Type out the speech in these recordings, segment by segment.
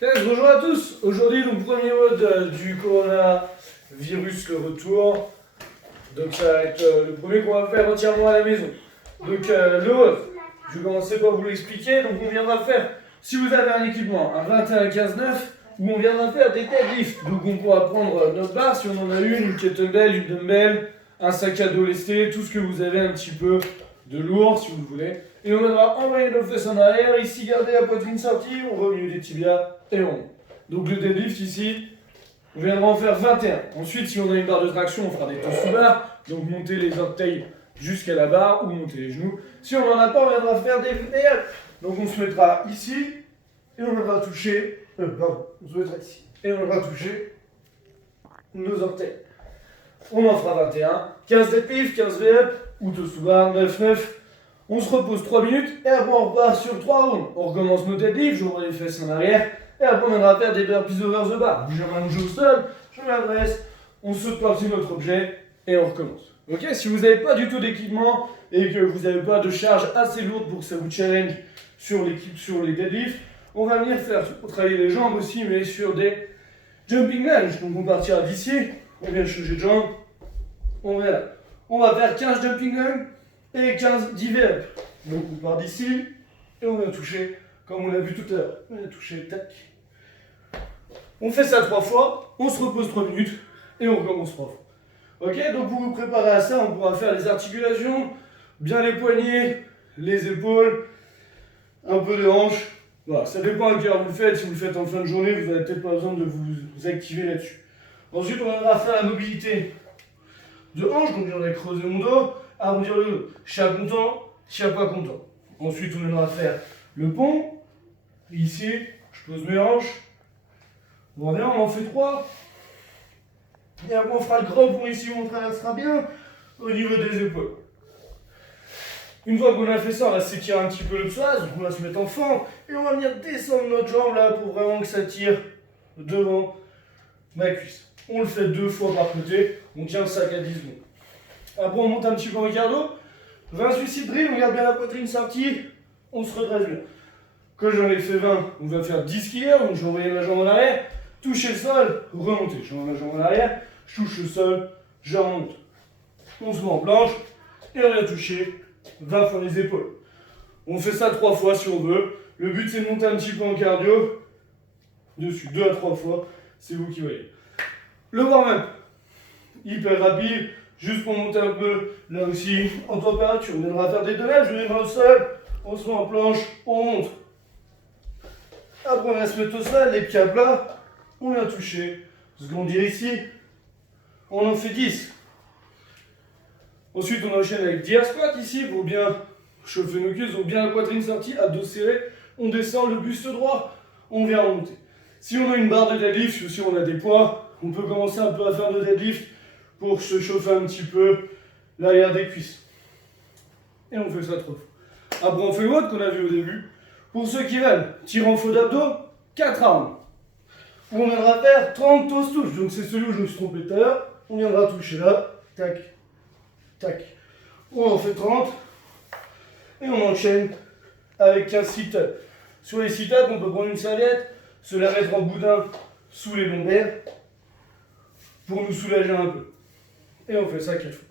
Yes, bonjour à tous. Aujourd'hui, donc premier mode du coronavirus, le retour. Donc ça va être le premier qu'on va faire entièrement à la maison. Donc le mode, je vais commencer par vous l'expliquer. Donc on viendra faire, si vous avez un équipement, un 21-15-9, où on viendra faire des deadlifts. Donc on pourra prendre notre barre, si on en a une kettlebell, une dumbbell, un sac à dos lesté, tout ce que vous avez un petit peu de lourd si vous le voulez. Et on viendra envoyer nos fesses en arrière, ici garder la poitrine sortie, on va au milieu des tibias et on. Donc le deadlift ici, on viendra en faire 21. Ensuite, si on a une barre de traction, on fera des toes sous barre, donc monter les orteils jusqu'à la barre ou monter les genoux. Si on n'en a pas, on viendra faire des V-up. Donc on se mettra ici et on viendra toucher, on se mettra ici et on viendra toucher nos orteils. On en fera 21, 15 deadlift, 15 V-up ou toes sous barre, 9-9. On se repose 3 minutes et après on repart sur 3 rounds. On recommence nos deadlifts, j'ouvre les fesses en arrière et après on viendra faire des burpees over the bar. Je m'allonge au sol, je m'adresse, on saute par-dessus notre objet et on recommence. Ok, si vous n'avez pas du tout d'équipement et que vous n'avez pas de charge assez lourde pour que ça vous challenge sur les deadlifts, on va venir faire travailler les jambes aussi, mais sur des jumping lunges. Donc on partira d'ici, on vient changer de jambe, on vient là. On va faire 15 jumping lunges et 15 divers. Donc on part d'ici et on vient toucher, comme on l'a vu tout à l'heure. On vient toucher, tac. On fait ça 3 fois, on se repose 3 minutes et on recommence 3 fois. Ok, donc pour vous préparer à ça, on pourra faire les articulations, bien les poignets, les épaules, un peu de hanches. Voilà, ça dépend à quelle heure vous le faites. Si vous le faites en fin de journée, vous n'avez peut-être pas besoin de vous activer là-dessus. Ensuite, on va faire la mobilité de hanches, donc j'en ai creusé mon dos, arrondir le dos. Chat content, chat pas content. Ensuite, on viendra faire le pont. Ici, je pose mes hanches. On revient, on en fait 3. Et après, on fera le grand pont ici où on traversera bien au niveau des épaules. Une fois qu'on a fait ça, on va s'étirer un petit peu le psoas, donc on va se mettre en fente et on va venir descendre notre jambe là pour vraiment que ça tire devant ma cuisse. On le fait 2 fois par côté, on tient le sac à 10 secondes. Après, on monte un petit peu en cardio. 20 suicide drill, on garde bien la poitrine sortie, on se redresse bien. Quand j'en ai fait 20, on va faire 10 skiers, donc je vais envoyer ma jambe en arrière, toucher le sol, remonter. Je envoie ma jambe en arrière, je touche le sol, je remonte. On se met en planche et on vient toucher 20 fois les épaules. On fait ça 3 fois si on veut. Le but c'est de monter un petit peu en cardio. Dessus, 2 à 3 fois, c'est vous qui voyez. Le warm-up, hyper rapide, juste pour monter un peu, là aussi, en température. On viendra faire des donages, je viendrai au sol, on se met en planche, on monte. Après on va se mettre au sol, les pieds à plat, on vient toucher, se grandir ici, on en fait 10. Ensuite on enchaîne avec 10 air squat ici, pour bien chauffer nos cuisses, donc bien la poitrine sortie, abdos serrés, on descend le buste droit, on vient remonter. Si on a une barre de deadlift ou si on a des poids, on peut commencer un peu à faire de deadlift pour se chauffer un petit peu l'arrière des cuisses. Et on fait ça 3 fois. Après on fait l'autre qu'on a vu au début. Pour ceux qui veulent, tir en faux d'abdos, 4 rounds. On viendra faire 30 toes touch. Donc c'est celui où je me suis trompé tout à l'heure. On viendra toucher là, tac, tac. On en fait 30. Et on enchaîne avec 15 sit-ups. Sur les sit-ups, on peut prendre une serviette, se la mettre en boudin sous les lombaires pour nous soulager un peu. Et on fait ça 4 fois.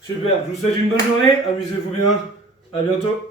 Super, je vous souhaite une bonne journée, amusez-vous bien, à bientôt.